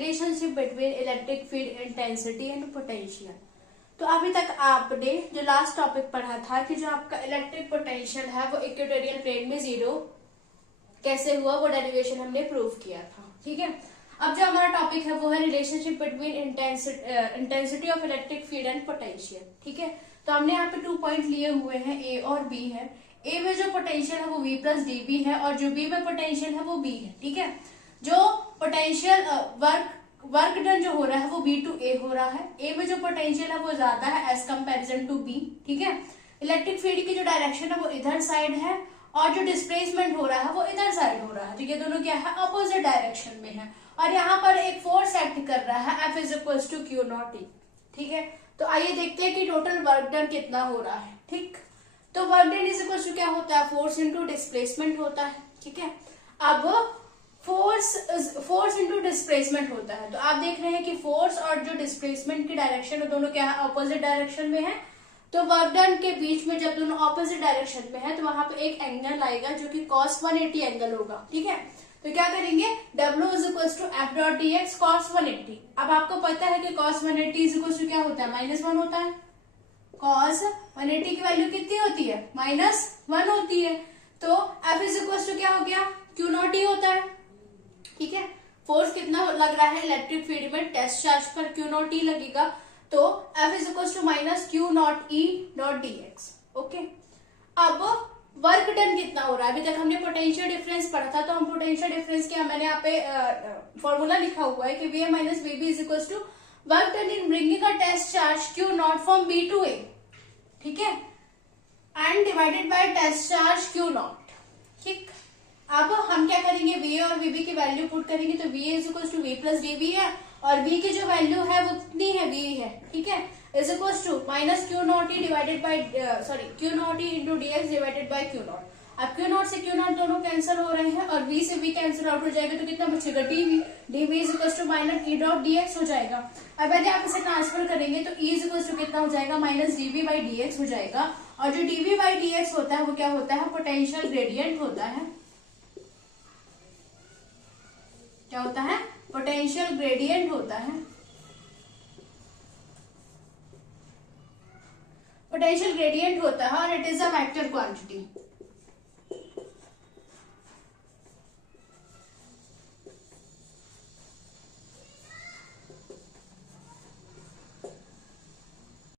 Relationship between electric field intensity and potential. तो अभी तक आपने जो लास्ट टॉपिक पढ़ा था कि जो आपका इलेक्ट्रिक पोटेंशियल है वो इक्वेटोरियल प्लेन में जीरो कैसे हुआ, वो डेरिवेशन हमने प्रूव किया था। ठीक है, अब जो हमारा टॉपिक है वो है relationship between intensity of electric field and potential. ठीक है, तो हमने यहाँ पे 2 पॉइंट लिए हुए हैं, ए और बी है। ए में जो पोटेंशियल है वो V प्लस डीबी है और जो बी में पोटेंशियल है वो बी है। ठीक है, जो पोटेंशियल वर्क डन जो हो रहा है वो B टू A हो रहा है। A में जो पोटेंशियल है वो ज्यादा है एज कंपेरिजन टू B। ठीक है, इलेक्ट्रिक फील्ड की जो डायरेक्शन है वो इधर साइड है और जो डिस्प्लेसमेंट हो रहा है वो इधर साइड हो रहा है। तो ये दोनों क्या है, अपोजिट डायरेक्शन में है और यहाँ पर एक फोर्स एक्ट कर रहा है F is equal to q naught E. ठीक है, तो आइए देखते हैं कि टोटल वर्क डन कितना हो रहा है। ठीक, तो work done is equal to क्या होता है, फोर्स इंटू डिस्प्लेसमेंट होता है। ठीक है, अब फोर्स इंटू डिस्प्लेसमेंट होता है। तो आप देख रहे हैं कि फोर्स और जो डिस्प्लेसमेंट की डायरेक्शन है दोनों क्या है, ऑपोजिट डायरेक्शन में है। तो वर्क डन के बीच में जब दोनों ऑपोजिट डायरेक्शन में है तो वहां पे एक एंगल आएगा जो कि cos 180 एंगल होगा। ठीक है, तो क्या करेंगे, W is equal to F dot D X cos 180। अब आपको पता है कि cos 180 इज इक्वल टू क्या होता है, -1 होता है। cos 180 की वैल्यू कितनी होती है, -1 होती है। तो F इज इक्वल टू क्या हो गया, क्यू नॉट ई होता है। ठीक है, फोर्स कितना लग रहा है इलेक्ट्रिक फील्ड में, टेस्ट चार्ज पर क्यू नॉट ई लगेगा। तो F is equal to minus Q naught E dot D X. Okay, अब वर्क डन कितना हो रहा है, अभी तक हमने पोटेंशियल डिफरेंस पढ़ा था। तो हम पोटेंशियल डिफरेंस के मैंने यहाँ पे फॉर्मूला लिखा हुआ है कि V minus V B is equal to work done in bringing a test charge q naught from B to A. ठीक है, and divided by test charge q naught. ठीक, अब हम क्या करेंगे, VA और VB की वैल्यू पुट करेंगे। तो VA is equal to V plus DB है और V की जो वैल्यू है वो कितनी है, V है। ठीक है, is equal to minus Q naught E divided by Q naught E into D X divided by Q naught. अब क्यू नॉट से क्यू नॉट दोनों कैंसिल हो रहे हैं और V से V कैंसिल आउट हो जाएगा। तो कितना बचेगा, DV। DV is equal to minus E dot D X हो जाएगा। अब यदि आप इसे ट्रांसफर करेंगे तो E इज इक्वल टू कितना हो जाएगा, minus DV by D X हो जाएगा। और जो DV बाई डी एक्स होता है वो क्या होता है, पोटेंशियल ग्रेडियंट होता है। क्या होता है, पोटेंशियल ग्रेडियंट होता है। पोटेंशियल ग्रेडियंट होता है और it is a vector quantity.